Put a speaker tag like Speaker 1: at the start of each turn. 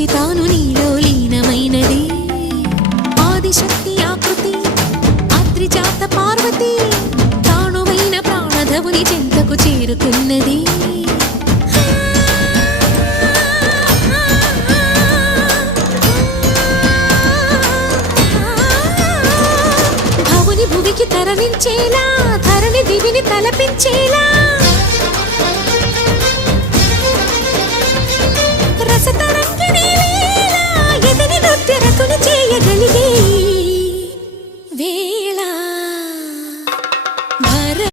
Speaker 1: నుంచి తాను నీలో లీనమైనది. ఆదిశక్తి ఆకృతి అద్రిజాత పార్వతి తానువైన ప్రాణధవుని చెంతకు చేరుకున్నది. భువికి తరలించేలా ధరణి దివిని